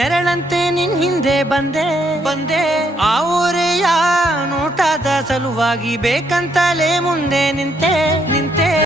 ನೆರಳಂತೆ ನಿನ್ ಹಿಂದೆ ಬಂದೆ ಆ ಊರೆಯ ನೋಟದ ಸಲುವಾಗಿ ಬೇಕಂತಲೇ ಮುಂದೆ ನಿಂತೆ